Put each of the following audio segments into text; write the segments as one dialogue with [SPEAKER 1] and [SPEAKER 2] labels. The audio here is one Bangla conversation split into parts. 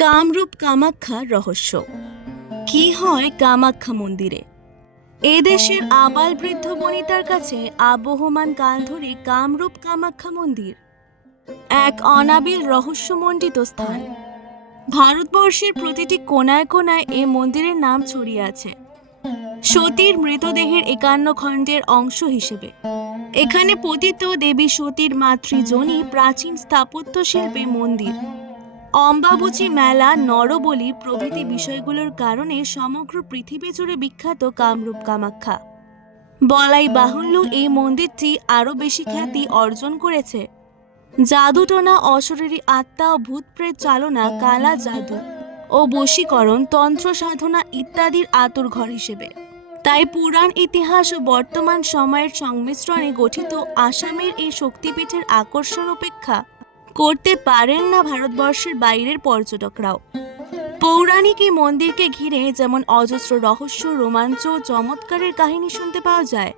[SPEAKER 1] কামরূপ কামাখ্যা রহস্য। কি হয় কামাখ্যা মন্দিরে? এদেশের আবাল বৃদ্ধ বনিতার কাছে আবহমান কাল ধরে কামরূপ কামাখ্যা মন্দির। এক অনাবিল রহস্যমণ্ডিত স্থান। ভারতবর্ষের প্রতিটি কোনায় কোনায় এ মন্দিরের নাম ছড়িয়ে আছে। সতীর মৃতদেহের একান্ন খণ্ডের অংশ হিসেবে। এখানে পতিত দেবী সতীর মাতৃজনী প্রাচীন স্থাপত্য শিল্পে মন্দির। অম্বাবুচি মেলা নরবলি প্রভৃতি বিষয়গুলোর কারণে সমগ্র পৃথিবী জুড়ে বিখ্যাত কামরূপ কামাখ্যা। বলাই বাহুল্য এই মন্দিরটি আরও বেশি খ্যাতি অর্জন করেছে। জাদুটোনা অশরীরী আত্মা ও ভূতপ্রেত চালনা কালা জাদু ও বশীকরণ, তন্ত্র সাধনা ইত্যাদির আতুর ঘর হিসেবে। তাই পুরাণ, ইতিহাস ও বর্তমান সময়ের সংমিশ্রণে গঠিত আসামের এই শক্তিপীঠের আকর্ষণ উপেক্ষা করতে পারেন না ভারতবর্ষের বাইরের পর্যটকরাও। পৌরাণিক এই মন্দিরকে ঘিরে যেমন অজস্র রহস্য, রোমাঞ্চ চমৎকারের কাহিনী শুনতে পাওয়া যায়,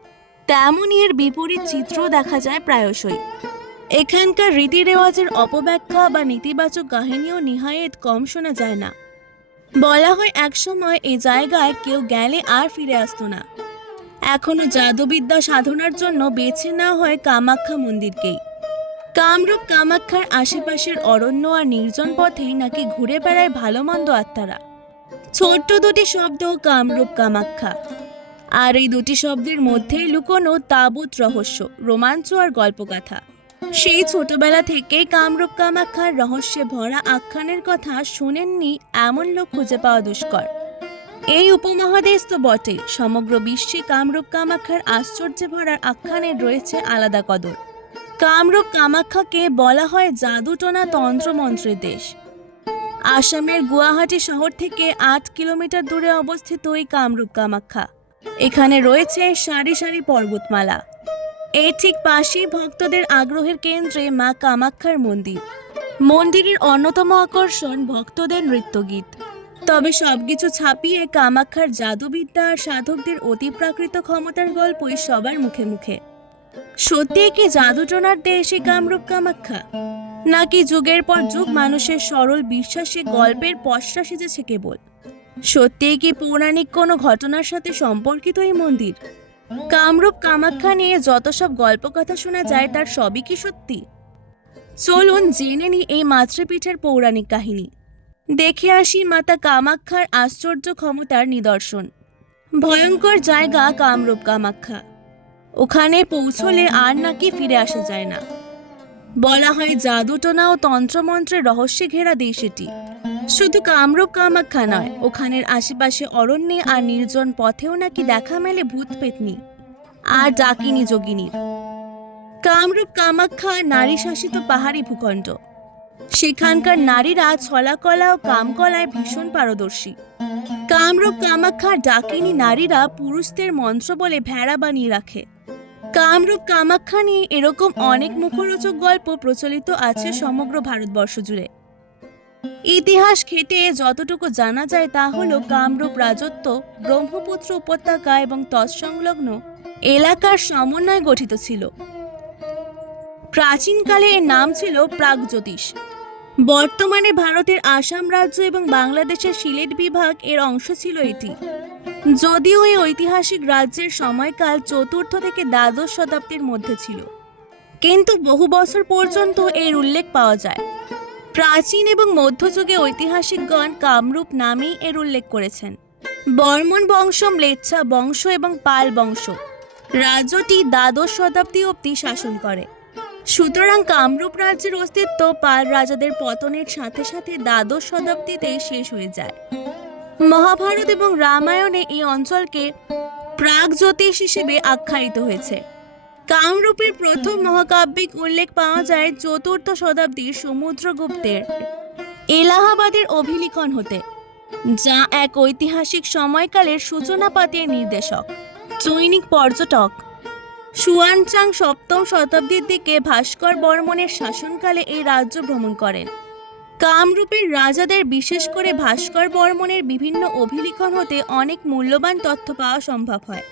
[SPEAKER 1] তেমনই এর বিপরীত চিত্রও দেখা যায় প্রায়শই। এখানকার রীতি রেওয়াজের অপব্যাখ্যা বা নেতিবাচক কাহিনীও নিহায়েত কম শোনা যায় না। বলা হয় একসময় এই জায়গায় কেউ গেলে আর ফিরে আসতো না। এখনও জাদুবিদ্যা সাধনার জন্য বেছে নেওয়া হয় কামাখ্যা মন্দিরকেই। কামরূপ কামাখ্যার আশেপাশের অরণ্য আর নির্জন পথেই নাকি ঘুরে বেড়ায় ভালো মন্দ আত্মারা। ছোট্ট দুটি শব্দ কামরূপ কামাখ্যা। আর এই দুটি শব্দের মধ্যেই লুকোনো তাবুত রহস্য, রোমাঞ্চ আর গল্পকথা সেই ছোটবেলা থেকেই কামরূপ কামাখ্যার রহস্যে ভরা আখ্যানের কথা শুনেননি এমন লোক খুঁজে পাওয়া দুষ্কর। এই উপমহাদেশ তো বটে সমগ্র বিশ্বে কামরূপ কামাখ্যার আশ্চর্যে ভরার আখ্যানের রয়েছে আলাদা কদর। কামরূপ কামাখ্যাকে বলা হয় জাদুটোনা তন্ত্রমন্ত্রের দেশ। আসামের গুয়াহাটি শহর থেকে আট কিলোমিটার দূরে অবস্থিত এই কামরূপ কামাখ্যা। এখানে রয়েছে সারি সারি পর্বতমালা। এর ঠিক পাশেই ভক্তদের আগ্রহের কেন্দ্রে মা কামাখ্যার মন্দির। মন্দিরের অন্যতম আকর্ষণ ভক্তদের নৃত্যগীত। তবে সবকিছু ছাপিয়ে কামাখ্যার জাদুবিদ্যা আর সাধকদের অতিপ্রাকৃত ক্ষমতার গল্পই সবার মুখে মুখে। সত্যি কি জাদুটোনার দেশে কামরূপ কামাখ্যা? নাকি যুগের পর যুগ মানুষের সরল বিশ্বাসে গল্পের পশরা সেজেছে কেবল? সত্যিই কি পৌরাণিক কোনো ঘটনার সাথে সম্পর্কিত এই মন্দির? কামরূপ কামাখ্যা নিয়ে যত সব গল্প কথা শোনা যায়, তার সবই কি সত্যি? চলুন জেনে নি এই মাতৃপীঠের পৌরাণিক কাহিনী। দেখে আসি মাতা কামাখ্যার আশ্চর্য ক্ষমতার নিদর্শন। ভয়ঙ্কর জায়গা কামরূপ কামাখ্যা। ওখানে পৌঁছলে আর নাকি ফিরে আসা যায় না। বলা হয় জাদুটোনা ও তন্ত্রমন্ত্রের রহস্যে ঘেরা দেশ এটি। শুধু কামরূপ কামাখ্যা নয়, ওখানের আশেপাশে অরণ্যে আর নির্জন পথেও নাকি দেখা মেলে ভূত পেতনি আর ডাকিনী যোগিনীর কামরূপ কামাখ্যা নারী শাসিত পাহাড়ি ভূখণ্ড। সেখানকার নারীরা ছলাকলা ও কামকলায় ভীষণ পারদর্শী। কামরূপ কামাখ্যার ডাকিনী নারীরা পুরুষদের মন্ত্র বলে ভেড়া বানিয়ে রাখে। কামরূপ কামাখ্যা নিয়ে এরকম অনেক মুখরোচক গল্প প্রচলিত আছে সমগ্র ভারতবর্ষ জুড়ে। ইতিহাস খেটে যতটুকু জানা যায় তা হলো কামরূপ রাজত্ব, ব্রহ্মপুত্র উপত্যকা এবং তৎসংলগ্ন এলাকার সমন্বয়ে গঠিত ছিল। প্রাচীনকালে এর নাম ছিল প্রাগজ্যোতিষ। বর্তমানে ভারতের আসাম রাজ্য এবং বাংলাদেশের সিলেট বিভাগ এর অংশ ছিল এটি। যদিও এই ঐতিহাসিক রাজ্যের সময়কাল চতুর্থ থেকে দ্বাদশ শতাব্দীর মধ্যে ছিল। কিন্তু বহু বছর পর্যন্ত এর উল্লেখ পাওয়া যায়। প্রাচীন এবং মধ্যযুগে ঐতিহাসিকগণ কামরূপ নামেই এর উল্লেখ করেছেন। বর্মন বংশ, ম্লেচ্ছা বংশ এবং পাল বংশ রাজ্যটি দ্বাদশ শতাব্দী অবধি শাসন করে। সুতরাং কামরূপ রাজ্যের অস্তিত্ব পাল রাজাদের পতনের সাথে সাথে দ্বাদশ শতাব্দীতে শেষ হয়ে যায়। মহাভারত এবং রামায়ণে এই অঞ্চলকে প্রাগজ্যোতিষ হিসেবে আখ্যায়িত হয়েছে। কামরূপের প্রথম মহাকাব্যিক উল্লেখ পাওয়া যায় চতুর্থ শতাব্দীর সমুদ্রগুপ্তের এলাহাবাদের অভিলিখন হতে, যা এক ঐতিহাসিক সময়কালের সূচনা সূচনাপাতের নির্দেশক। চৈনিক পর্যটক সুয়ানচাং সপ্তম শতাব্দীর দিকে ভাস্কর বর্মনের শাসনকালে এই রাজ্য ভ্রমণ করেন। কামরূপের রাজাদের বিশেষ করে ভাস্কর বর্মনের বিভিন্ন অভিলিখন হতে অনেক মূল্যবান তথ্য পাওয়া সম্ভব হয়।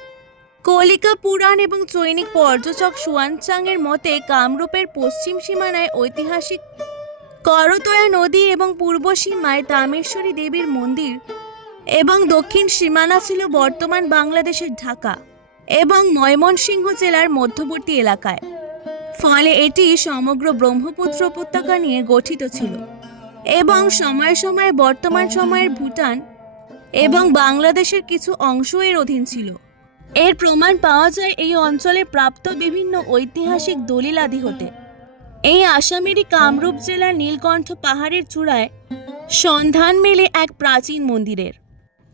[SPEAKER 1] কলিকা পুরাণ এবং চৈনিক পর্যটক সুয়ানচাংয়ের মতে কামরূপের পশ্চিম সীমানায় ঐতিহাসিক করতয়া নদী এবং পূর্ব সীমায় তামেশ্বরী দেবীর মন্দির এবং দক্ষিণ সীমানা ছিল বর্তমান বাংলাদেশের ঢাকা এবং ময়মনসিংহ জেলার মধ্যবর্তী এলাকায়। ফলে এটি সমগ্র ব্রহ্মপুত্র উপত্যকা নিয়ে গঠিত ছিল। এবং সময়ে সময়ে বর্তমান সময়ের ভুটান এবং বাংলাদেশের কিছু অংশ এর অধীন ছিল। এর প্রমাণ পাওয়া যায় এই অঞ্চলে প্রাপ্ত বিভিন্ন ঐতিহাসিক দলিলাদি হতে এই আসামেরই কামরূপ জেলার নীলকণ্ঠ পাহাড়ের চূড়ায় সন্ধান মেলে এক প্রাচীন মন্দিরের।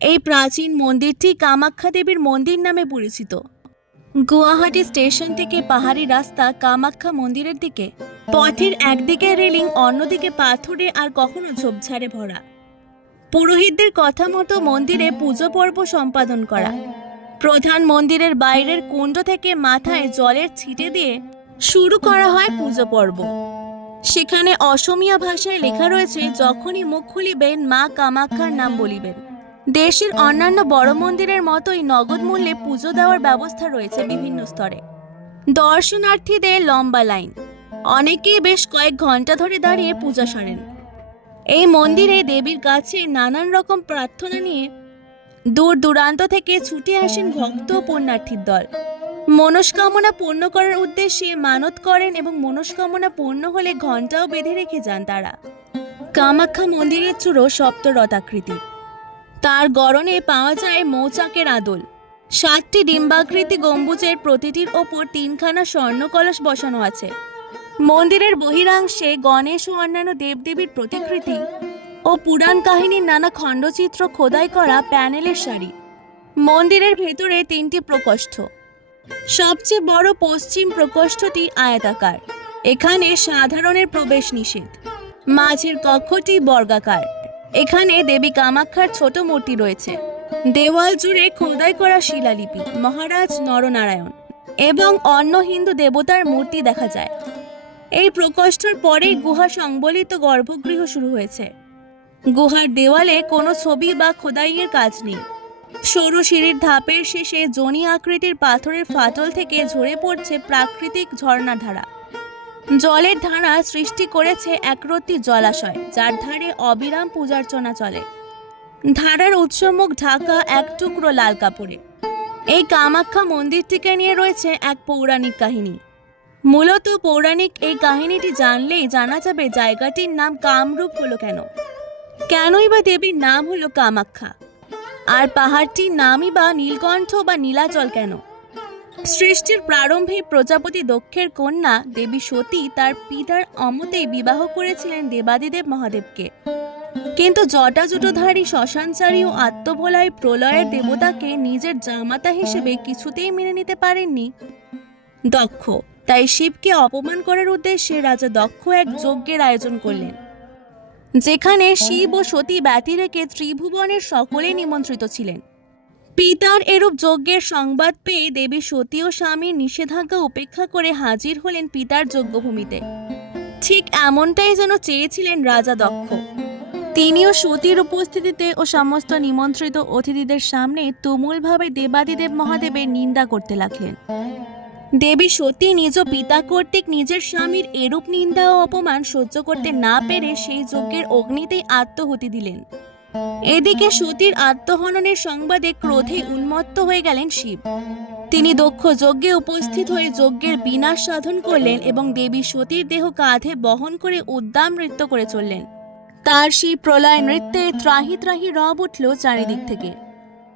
[SPEAKER 1] এই প্রাচীন মন্দিরটি কামাখ্যা দেবীর মন্দির নামে পরিচিত। গুয়াহাটি স্টেশন থেকে পাহাড়ি রাস্তা কামাখ্যা মন্দিরের দিকে, পথের একদিকে রেলিং, অন্যদিকে পাথরে আর কখনো ঝোপঝাড়ে ভরা। পুরোহিতদের কথা মতো মন্দিরে পুজো পর্ব সম্পাদন করা। প্রধান মন্দিরের বাইরের কুণ্ড থেকে মাথায় জলের ছিটে দিয়ে শুরু করা হয় পুজো পর্ব। সেখানে অসমীয়া ভাষায় লেখা রয়েছে, যখনই মুখ খুলিবেন, মা কামাখ্যার নাম বলিবেন। দেশের অন্যান্য বড় মন্দিরের মতোই নগদ মূল্যে পুজো দেওয়ার ব্যবস্থা রয়েছে বিভিন্ন স্তরে। দর্শনার্থীদের লম্বা লাইন। অনেকেই বেশ কয়েক ঘণ্টা ধরে দাঁড়িয়ে পূজা সারেন। এই মন্দিরে দেবীর কাছে নানান রকম প্রার্থনা নিয়ে দূর দূরান্ত থেকে ছুটে আসেন ভক্ত ও পুণ্যার্থীর দল। মনস্কামনা পূর্ণ করার উদ্দেশ্যে মানত করেন এবং মনস্কামনা পূর্ণ হলে ঘন্টাও বেঁধে রেখে যান তারা। কামাখ্যা মন্দিরের চূড়ো সপ্তরথাকৃতির তার গড়নে পাওয়া যায় মৌচাকের আদল। সাতটি ডিম্বাকৃতি গম্বুজের প্রতিটির ওপর তিনখানা স্বর্ণ কলস বসানো আছে। মন্দিরের বহিরাংশে গণেশ ও অন্যান্য দেবদেবীর প্রতিকৃতি ও পুরাণ কাহিনীর নানা খণ্ডচিত্র খোদাই করা প্যানেলের সারি। মন্দিরের ভেতরে তিনটি প্রকোষ্ঠ। সবচেয়ে বড় পশ্চিম প্রকোষ্ঠটি আয়তাকার। এখানে সাধারণের প্রবেশ নিষেধ। মাঝের কক্ষটি বর্গাকার। এখানে দেবী কামাক্ষার ছোট মূর্তি রয়েছে। দেওয়াল জুড়ে খোদাই করা শিলালিপি, মহারাজ নরনারায়ণ এবং অন্য হিন্দু দেবতার মূর্তি দেখা যায়। এই প্রকোষ্ঠের পরেই গুহা সংবলিত গর্ভগৃহ শুরু হয়েছে। গুহার দেওয়ালে কোনো ছবি বা খোদাইয়ের কাজ নেই। সরু সিঁড়ির ধাপের শেষে জনি আকৃতির পাথরের ফাটল থেকে ঝরে পড়ছে প্রাকৃতিক ঝর্ণাধারা। জলের ধারা সৃষ্টি করেছে একরত্তি জলাশয়, যার ধারে অবিরাম পূজার্চনা চলে। ধারার উৎসমুখ ঢাকা এক টুকরো লাল কাপড়ে। এই কামাখ্যা মন্দিরটিকে নিয়ে রয়েছে এক পৌরাণিক কাহিনী। মূলত পৌরাণিক এই কাহিনীটি জানলেই জানা যাবে জায়গাটির নাম কামরূপ হলো কেন। কেনই বা দেবীর নাম হলো কামাখ্যা? আর পাহাড়টির নামই বা নীলকণ্ঠ বা নীলাচল কেন? সৃষ্টির প্রারম্ভে প্রজাপতি দক্ষের কন্যা দেবী সতী তার পিতার অমতেই বিবাহ করেছিলেন দেবাদিদেব মহাদেবকে। কিন্তু জটাজুটোধারী শ্মশানচারী ও আত্মভোলায় প্রলয়ের দেবতাকে নিজের জামাতা হিসেবে কিছুতেই মেনে নিতে পারেননি। দক্ষ, তাই শিবকে অপমান করার উদ্দেশ্যে রাজা দক্ষ এক যজ্ঞের আয়োজন করলেন, যেখানে শিব ও সতী ব্যতি রেখে ত্রিভুবনের সকলেই নিমন্ত্রিত ছিলেন। পিতার এরূপ যজ্ঞের সংবাদ পেয়ে দেবী সতী ও স্বামীর নিষেধাজ্ঞা উপেক্ষা করে হাজির হলেন পিতার যজ্ঞভূমিতে। ঠিক এমনটাই যেন চেয়েছিলেন রাজা দক্ষ। তিনিও সতীর উপস্থিতিতে ও সমস্ত নিমন্ত্রিত অতিথিদের সামনে তুমুলভাবে দেবাদিদেব মহাদেবের নিন্দা করতে লাগলেন। দেবী সতী নিজ পিতা কর্তৃক নিজের স্বামীর এরূপ নিন্দা ও অপমান সহ্য করতে না পেরে সেই যজ্ঞের অগ্নিতেই আত্মহুতি দিলেন। এদিকে সতীর আত্মহননের সংবাদে ক্রোধে উন্মত্ত হয়ে গেলেন শিব। তিনি দক্ষ যজ্ঞে উপস্থিত হয়ে যজ্ঞের বিনাশ সাধন করলেন এবং দেবী সতীর দেহ কাঁধে বহন করে উদ্দাম নৃত্য করে চললেন। তার সেই প্রলয় নৃত্যে ত্রাহি ত্রাহি রব উঠল চারিদিক থেকে।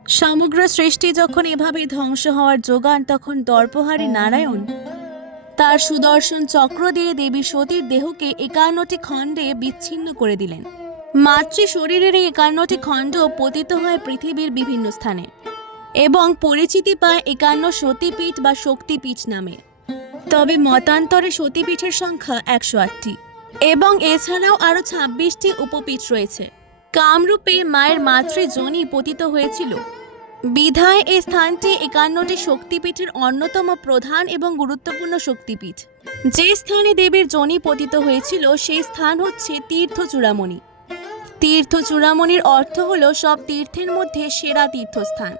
[SPEAKER 1] সমগ্র সৃষ্টি যখন এভাবে ধ্বংস হওয়ার যোগান, তখন দর্পহারী নারায়ণ তার সুদর্শন চক্র দিয়ে দেবী সতীর দেহকে একান্নটি খণ্ডে বিচ্ছিন্ন করে দিলেন। মাতৃ শরীরের এই একান্নটি খণ্ড পতিত হয় পৃথিবীর বিভিন্ন স্থানে এবং পরিচিতি পায় একান্ন সতীপীঠ বা শক্তিপীঠ নামে। তবে মতান্তরে সতীপীঠের সংখ্যা একশো আটটি এবং এছাড়াও আরও ছাব্বিশটি উপপীঠ রয়েছে। কামরূপে মায়ের মাতৃ মাতৃজনী পতিত হয়েছিল। বিধায় এই স্থানটি একান্নটি শক্তিপীঠের অন্যতম প্রধান এবং গুরুত্বপূর্ণ শক্তিপীঠ। যে স্থানে দেবীর জনি পতিত হয়েছিল, সেই স্থান হচ্ছে তীর্থ চূড়ামণি তীর্থ চূড়ামণির অর্থ হলো সব তীর্থের মধ্যে সেরা তীর্থস্থান।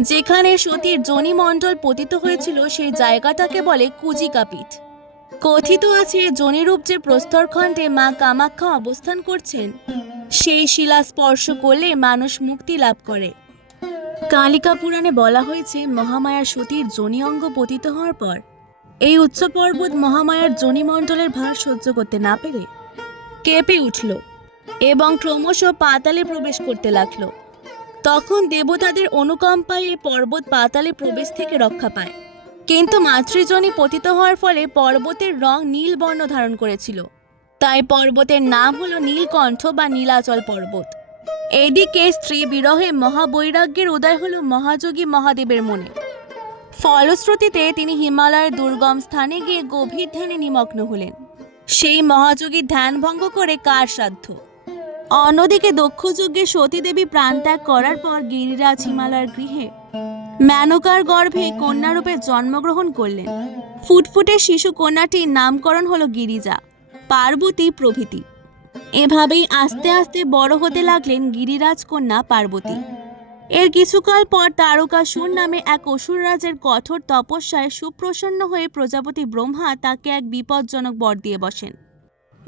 [SPEAKER 1] যেখানে সতীর জনি মণ্ডল পতিত হয়েছিল, সেই জায়গাটাকে বলে কুজিকা পীঠ। কথিত আছে, জনিরূপ যে প্রস্তরখণ্ডে মা কামাখ্যা অবস্থান করছেন, সেই শিলা স্পর্শ করলে মানুষ মুক্তি লাভ করে। কালিকা পুরাণে বলা হয়েছে, মহামায়া সতীর যোনি অঙ্গ পতিত হওয়ার পর, এই উচ্চ পর্বত মহামায়ার যোনিমণ্ডলের ভার সহ্য করতে না পেরে কেঁপে উঠল। এবং ক্রমশ পাতালে প্রবেশ করতে লাগল। তখন দেবতাদের অনুকম্পায় এই পর্বত পাতালে প্রবেশ থেকে রক্ষা পায়। কিন্তু মাতৃজনী পতিত হওয়ার ফলে পর্বতের রং নীল বর্ণ ধারণ করেছিল। তাই পর্বতের নাম হল নীলকণ্ঠ বা নীলাচল পর্বত। এদিকে স্ত্রী বিরহে মহাবৈরাগ্যের উদয় হল মহাযোগী মহাদেবের মনে। ফলশ্রুতিতে তিনি হিমালয়ের দুর্গম স্থানে গিয়ে গভীর ধ্যানে নিমগ্ন হলেন। সেই মহাযোগীর ধ্যান ভঙ্গ করে কার সাধ্য? অন্যদিকে দক্ষযজ্ঞে সতীদেবী প্রাণত্যাগ করার পর গিরিরাজ হিমালয়ের গৃহে মেনকার গর্ভে কন্যারূপে জন্মগ্রহণ করলেন। ফুটফুটে শিশু কন্যাটির নামকরণ হলো গিরিজা, পার্বতী প্রভৃতি। এভাবেই আস্তে আস্তে বড় হতে লাগলেন গিরিরাজ কন্যা পার্বতী। এর কিছুকাল পর তারকাসুর নামে এক অসুর রাজের কঠোর তপস্যায় সুপ্রসন্ন হয়ে প্রজাপতি ব্রহ্মা তাকে এক বিপজ্জনক বর দিয়ে বসেন।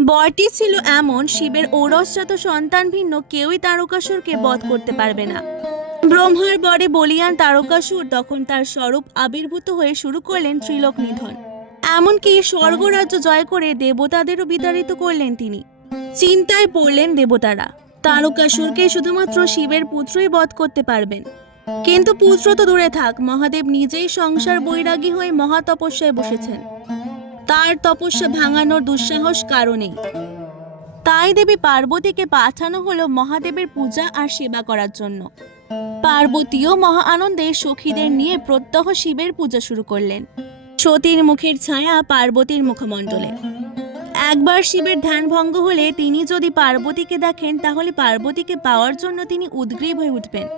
[SPEAKER 1] বরটি ছিল এমন শিবের ঔরসজাত সন্তান ভিন্ন কেউই তারকাসুরকে বধ করতে পারবে না। ব্রহ্মার বরে বলিয়ান তারকাসুর তখন তার স্বরূপ আবির্ভূত হয়ে শুরু করলেন ত্রিলোক নিধন। এমনকি স্বর্গরাজ্য জয় করে দেবতাদেরও বিতাড়িত করলেন তিনি। চিন্তায় পড়লেন দেবতারা, তারকাসুরকে শুধুমাত্র শিবের পুত্রই বধ করতে পারবেন। কিন্তু পুত্র তো দূরে থাক, মহাদেব নিজেই সংসার বৈরাগী হয়ে মহাতপস্যায় বসেছেন। তার তপস্যা ভাঙানোর দুঃসাহস কারণেই। তাই দেবী পার্বতীকে পাঠানো হলো মহাদেবের পূজা আর সেবা করার জন্য। পার্বতীও মহা আনন্দে সখীদের নিয়ে প্রত্যহ শিবের পূজা শুরু করলেন। সতীর মুখের ছায়া পার্বতীর মুখমণ্ডলে। একবার শিবের ধ্যান ভঙ্গ হলে তিনি যদি পার্বতীকে দেখেন, তাহলে পার্বতীকে পাওয়ার জন্য তিনি উদ্গ্রীব হয়ে উঠবেন।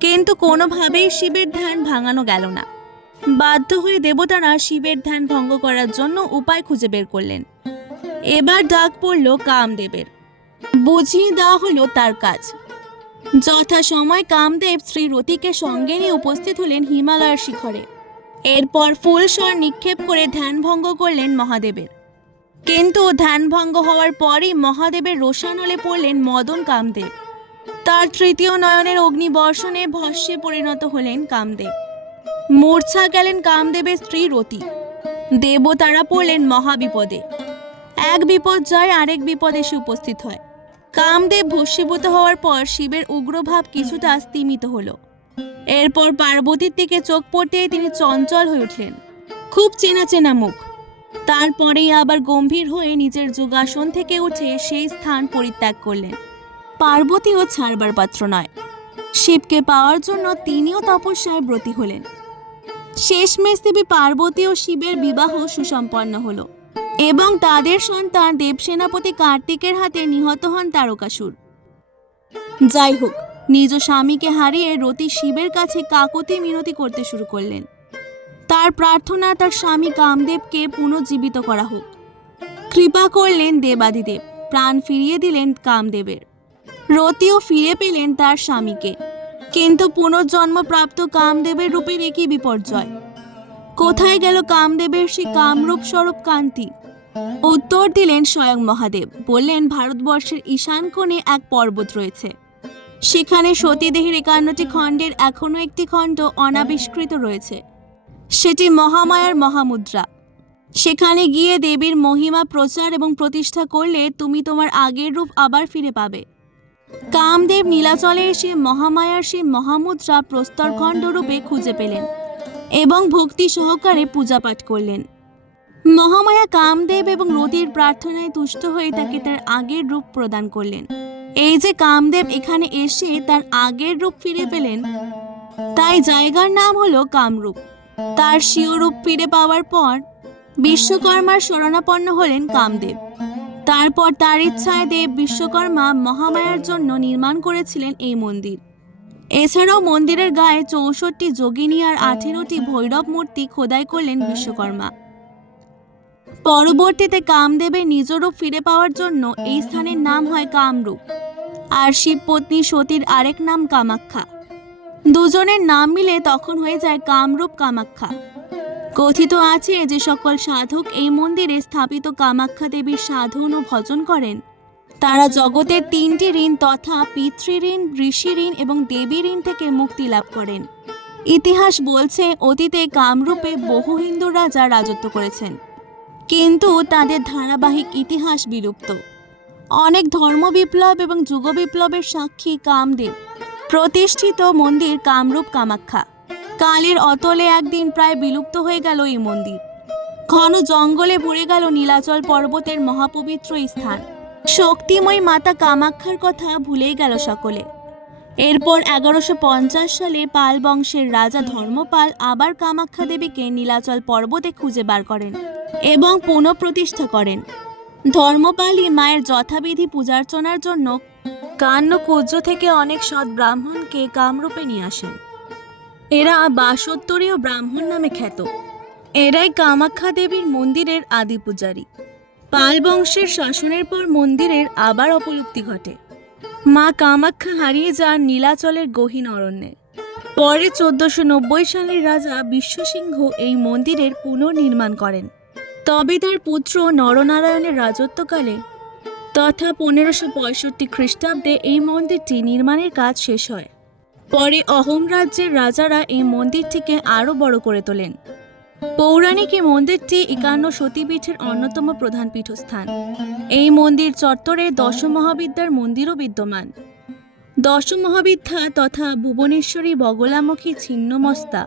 [SPEAKER 1] কিন্তু কোনোভাবেই শিবের ধ্যান ভাঙানো গেল না। বাধ্য হয়ে দেবতারা শিবের ধ্যান ভঙ্গ করার জন্য উপায় খুঁজে বের করলেন। এবার ডাক পড়ল কামদেবের। বুঝিয়ে দেওয়া হলো তার কাজ। যথা সময় কামদেব শ্রী রতিকে সঙ্গে নিয়ে উপস্থিত হলেন হিমালয়ের শিখরে। এরপর ফুলস্বর নিক্ষেপ করে ধ্যান ভঙ্গ করলেন মহাদেবের। কিন্তু ধ্যান ভঙ্গ হওয়ার পরই মহাদেবের রোষানলে পড়লেন মদন কামদেব। তার তৃতীয় নয়নের অগ্নিবর্ষণে ভস্যে পরিণত হলেন কামদেব। মূর্ছা গেলেন কামদেবের স্ত্রী রতি। দেবতারা পড়লেন মহাবিপদে। এক বিপদ যায়, আরেক বিপদ এসে উপস্থিত হয়। কামদেব ভস্মীভূত হওয়ার পর শিবের উগ্রভাব কিছুটা স্তিমিত হলো। এরপর পার্বতীর দিকে চোখ পড়তেই তিনি চঞ্চল হয়ে উঠলেন। খুব চেনা চেনা মুখ। তারপরেই আবার গম্ভীর হয়ে নিজের যোগাসন থেকে উঠে সেই স্থান পরিত্যাগ করলেন। পার্বতীও ছাড়বার পাত্র নয়। শিবকে পাওয়ার জন্য তিনিও তপস্যায় ব্রতী হলেন। শেষমেশ দেবী পার্বতী ও শিবের বিবাহ সুসম্পন্ন হলো এবং তাদের সন্তান দেবসেনাপতি কার্তিকের হাতে নিহত হন তারকাসুর। যাই হোক, নিজ স্বামীকে হারিয়ে রতি শিবের কাছে কাকতি মিনতি করতে শুরু করলেন। তার প্রার্থনা তার স্বামী কামদেবকে পুনর্জীবিত করা হোক। কৃপা করলেন দেবাদিদেব, প্রাণ ফিরিয়ে দিলেন কামদেবের। রতিও ফিরে পেলেন তার স্বামীকে। কিন্তু পুনর্জন্মপ্রাপ্ত কামদেবের রূপের একই বিপর্যয়। কোথায় গেল কামদেবের সেই কামরূপ স্বরূপ কান্তি? উত্তর দিলেন স্বয়ং মহাদেব। বললেন, ভারতবর্ষের ঈশান কোণে এক পর্বত রয়েছে। সেখানে সতীদেহের একান্নটি খণ্ডের এখনও একটি খণ্ড অনাবিষ্কৃত রয়েছে। সেটি মহামায়ার মহামুদ্রা। সেখানে গিয়ে দেবীর মহিমা প্রচার এবং প্রতিষ্ঠা করলে তুমি তোমার আগের রূপ আবার ফিরে পাবে। কামদেব নীলাচলে এসে মহামায়ার সেই মহামুদ্রা প্রস্তরখণ্ড রূপে খুঁজে পেলেন এবং ভক্তি সহকারে পূজা পাঠ করলেন। মহামায়া কামদেব এবং রতির প্রার্থনায় তুষ্ট হয়ে তাকে তার আগের রূপ প্রদান করলেন। এই যে কামদেব এখানে এসে তার আগের রূপ ফিরে পেলেন, তাই জায়গার নাম হলো কামরূপ। তার স্বীয় রূপ ফিরে পাওয়ার পর বিশ্বকর্মার শরণাপন্ন হলেন কামদেব। তারপর তার ইচ্ছায় দেব বিশ্বকর্মা মহামায়ার জন্য নির্মাণ করেছিলেন এই মন্দির। এছাড়াও মন্দিরের গায়ে চৌষট্টি যোগিনী আর আঠেরোটি ভৈরব মূর্তি খোদাই করলেন বিশ্বকর্মা। পরবর্তীতে কামদেবের নিজ রূপ ফিরে পাওয়ার জন্য এই স্থানের নাম হয় কামরূপ। আর শিবপত্নী সতীর আরেক নাম কামাখ্যা। দুজনের নাম মিলে তখন হয়ে যায় কামরূপ কামাখ্যা। কথিত আছে যে সকল সাধক এই মন্দিরে স্থাপিত কামাখ্যা দেবীর সাধন ও ভজন করেন। তারা জগতের তিনটি ঋণ তথা পিতৃঋণ ঋষি ঋণ এবং দেবী ঋণ থেকে মুক্তি লাভ করেন। ইতিহাস বলছে, অতীতে কামরূপে বহু হিন্দু রাজা রাজত্ব করেছেন। কিন্তু তাদের ধারাবাহিক ইতিহাস বিলুপ্ত। অনেক ধর্ম বিপ্লব এবং যুগ বিপ্লবের সাক্ষী কামদেব। প্রতিষ্ঠিত মন্দির কামরূপ কামাখ্যা। কালের অতলে একদিন প্রায় বিলুপ্ত হয়ে গেল এই মন্দির। ঘন জঙ্গলে ভরে গেল নীলাচল পর্বতের মহাপবিত্র স্থান। শক্তিময় মাতা কামাখ্যার কথা ভুলেই গেল সকলে। এরপর এগারোশো পঞ্চাশ সালে পাল বংশের রাজা ধর্মপাল আবার কামাখ্যা দেবীকে নীলাচল পর্বতে খুঁজে বার করেন এবং পুনঃপ্রতিষ্ঠা করেন। ধর্মপালই মায়ের যথাবিধি পূজার্চনার জন্য কান্নকুজ্জ থেকে অনেক সৎ ব্রাহ্মণকে কামরূপে নিয়ে আসেন। এরা বাসত্তরীয় ব্রাহ্মণ নামে খ্যাত। এরাই কামাখ্যা দেবীর মন্দিরের আদি পূজারী। পাল বংশের শাসনের পর মন্দিরের আবার অপলুপ্তি ঘটে। মা কামাখ্যা হারিয়ে যান নীলাচলের গহীন অরণ্যে। পরে চোদ্দশো নব্বই সালের রাজা বিশ্বসিংহ এই মন্দিরের পুনর্নির্মাণ করেন। তবে তার পুত্র নরনারায়ণের রাজত্বকালে তথা পনেরোশো পঁয়ষট্টি খ্রিস্টাব্দে এই মন্দিরটি নির্মাণের কাজ শেষ হয়। পরে অহোম রাজ্যের রাজারা এই মন্দিরটিকে আরও বড় করে তোলেন। পৌরাণিক এই মন্দিরটি একান্ন সতীপীঠের অন্যতম প্রধান পীঠস্থান। এই মন্দির চত্বরে দশ মহাবিদ্যার মন্দিরও বিদ্যমান। দশ মহাবিদ্যা তথা ভুবনেশ্বরী বগলামুখী ছিন্নমস্তা,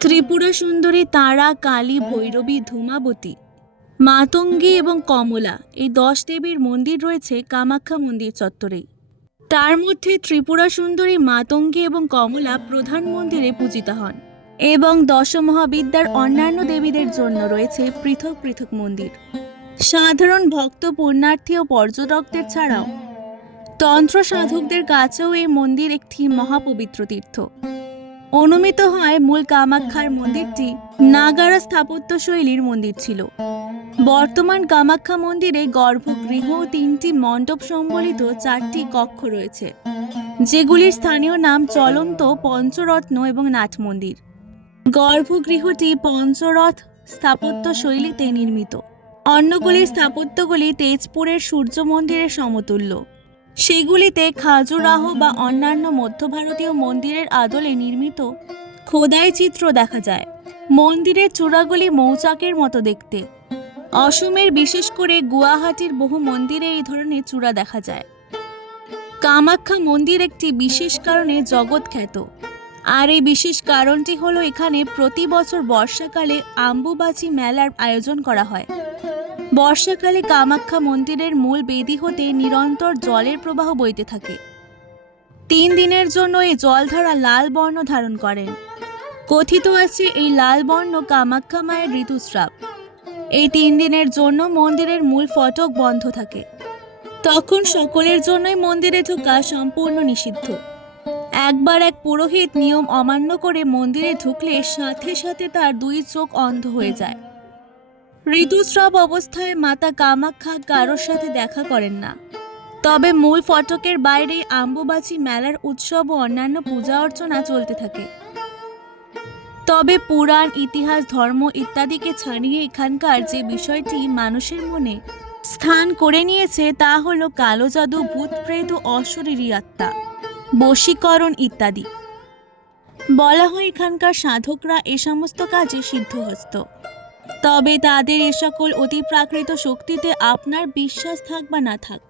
[SPEAKER 1] ত্রিপুরা সুন্দরী তারা, কালী, ভৈরবী, ধূমাবতী, মাতঙ্গী এবং কমলা এই দশ দেবীর মন্দির রয়েছে কামাখ্যা মন্দির চত্বরেই। তার মধ্যে ত্রিপুরা সুন্দরী মাতঙ্গী এবং কমলা প্রধান মন্দিরে পূজিত হন এবং দশমহাবিদ্যার অন্যান্য দেবীদের জন্য রয়েছে পৃথক পৃথক মন্দির। সাধারণ ভক্ত, পুণ্যার্থী ও পর্যটকদের ছাড়াও তন্ত্র সাধকদের কাছেও এই মন্দির একটি মহাপবিত্র তীর্থ। অনুমিত হয় মূল কামাখ্যার মন্দিরটি নাগারা স্থাপত্য শৈলীর মন্দির ছিল। বর্তমান কামাখ্যা মন্দিরে গর্ভগৃহ তিনটি মণ্ডপ সম্বলিত চারটি কক্ষ রয়েছে, যেগুলির স্থানীয় নাম চলন্ত পঞ্চরত্ন এবং নাট মন্দির। গর্ভগৃহটি পঞ্চরথ স্থাপত্য শৈলীতে নির্মিত। অন্যগুলির স্থাপত্যগুলি তেজপুরের সূর্য মন্দিরের সমতুল্য। সেগুলিতে খাজুরাহ বা অন্যান্য মধ্য ভারতীয় মন্দিরের আদলে নির্মিত খোদাই চিত্র দেখা যায়। মন্দিরের চূড়াগুলি মৌচাকের মতো দেখতে। অসমের বিশেষ করে গুয়াহাটির বহু মন্দিরে এই ধরনের চূড়া দেখা যায়। কামাখ্যা মন্দির একটি বিশেষ কারণে জগৎ খ্যাত। আর এই বিশেষ কারণটি হলো এখানে প্রতি বছর বর্ষাকালে আম্বুবাচি মেলার আয়োজন করা হয়। বর্ষাকালে কামাখ্যা মন্দিরের মূল বেদি হতে নিরন্তর জলের প্রবাহ বইতে থাকে। তিন দিনের জন্য এই জলধারা লাল বর্ণ ধারণ করেন। কথিত আছে এই লাল বর্ণ কামাখ্যা মায়ের ঋতুস্রাব। এই তিন দিনের জন্য মন্দিরের মূল ফটক বন্ধ থাকে। তখন সকলের জন্যই মন্দিরে ঢোকা সম্পূর্ণ নিষিদ্ধ। একবার এক পুরোহিত নিয়ম অমান্য করে মন্দিরে ঢুকলে সাথে সাথে তার দুই চোখ অন্ধ হয়ে যায়। ঋতুস্রাব অবস্থায় মাতা কামাখ্যা কারোর সাথে দেখা করেন না। তবে মূল ফটকের বাইরে আম্বুবাচি মেলার উৎসব ও অন্যান্য পূজা অর্চনা চলতে থাকে। তবে পুরাণ, ইতিহাস, ধর্ম ইত্যাদিকে ছাড়িয়ে এখানকার যে বিষয়টি মানুষের মনে স্থান করে নিয়েছে তা হলো কালো জাদু, ভূত প্রেত ও অশরীরী আত্মা, বশীকরণ ইত্যাদি। বলা হয় এখানকার সাধকরা এ সমস্ত কাজে সিদ্ধহস্ত। তবে তাদের এ সকল অতি প্রাকৃত শক্তিতে আপনার বিশ্বাস থাক বা না থাক।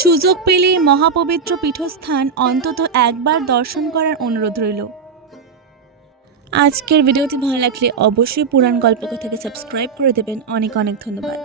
[SPEAKER 1] সুযোগ পেলে মহাপবিত্র পীঠস্থান অন্তত একবার দর্শন করার অনুরোধ রইল। আজকের ভিডিওটি ভালো লাগলে অবশ্যই পুরাণ গল্পকথাকে সাবস্ক্রাইব করে দেবেন। অনেক অনেক ধন্যবাদ।